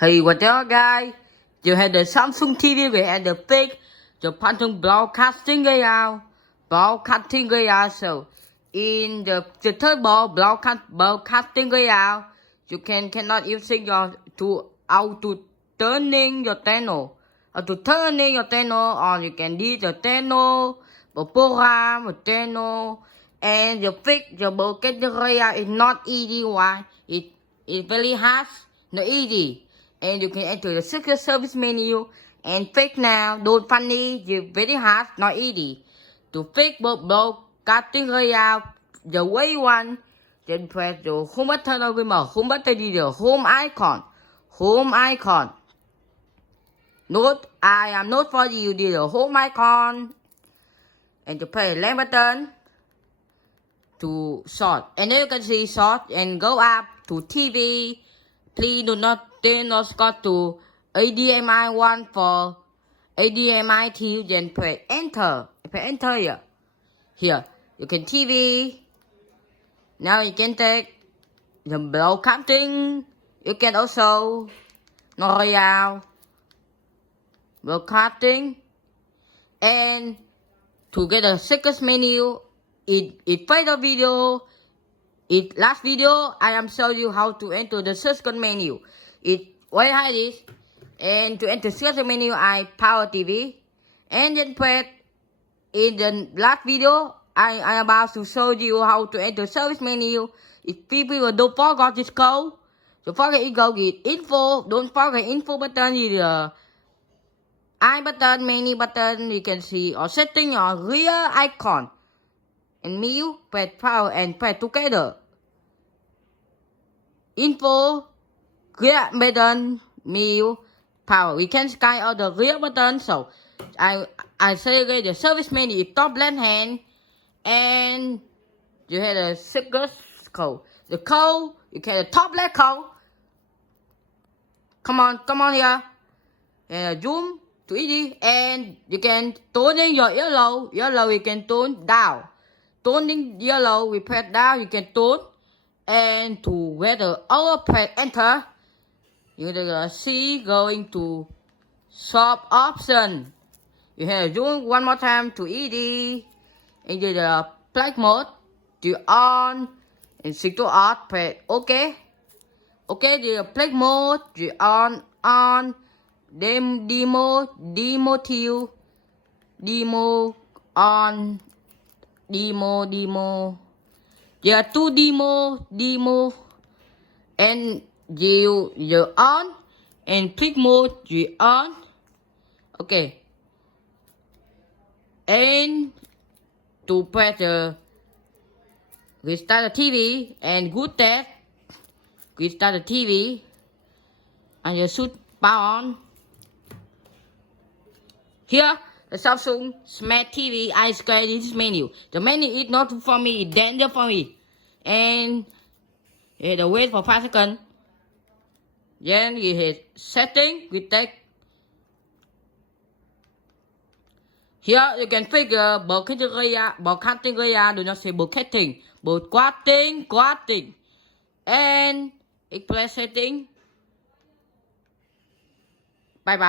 Hey, what's up, guys? You had the Samsung TV, we had the fake, the Phantom broadcasting layout, so in the third broadcasting layout, you cannot using your to turning your channel, or to turning your channel, or you can delete the channel, the program, the channel, and the fix the broadcasting layout is not easy. Why? It's very hard, not easy. And you can enter the secret service menu and fix now. Don't funny, you very hard, not easy. To fix broadcasting layout the way you want, then press the home button of remote. Home button is the home icon. Home icon. Note, I am not for you, the home icon. And to press the left button to sort. And then you can see sort and go up to TV. Please do not go to HDMI 1 for HDMI 2, then press enter. Press enter here. Here, you can TV. Now you can take the broadcasting. You can also Royale broadcasting. And to get a second menu, it play the video. Last video, I am showing you how to enter the second menu. Why hide this? And to enter second menu, I power TV. And then press, in the last video, I am about to show you how to enter service menu. If people don't forget this code, don't forget it go get info. Don't forget info button is the I button, menu button, you can see, or setting your rear icon. And menu, press power and press together. Info, rear button, menu, power. We can sky out the rear button. So I say again, the service menu is top left hand, and you have the secret code. The code, you can the top left code. Come on here. And zoom to easy, and you can turn in your yellow. Yellow you can turn down. Turning yellow, we press down, you can turn. And to whether our press enter, you're gonna see going to shop option. You have zoom one more time to ED. And you the flight mode to on and switch to off, press OK. OK, the flight mode to on demo till demo on. Demo. There are two demo, and you on, and click mode you on. Okay. And to press the restart the TV and good test, restart the TV, and you should power on. Here, the Samsung Smart TV, I square this menu. The menu is not for me, it's dangerous for me. And you have to wait for 5 seconds. Then you hit setting, we take. Here you can figure broadcasting area, do not say broadcasting. And it play setting. Bye bye.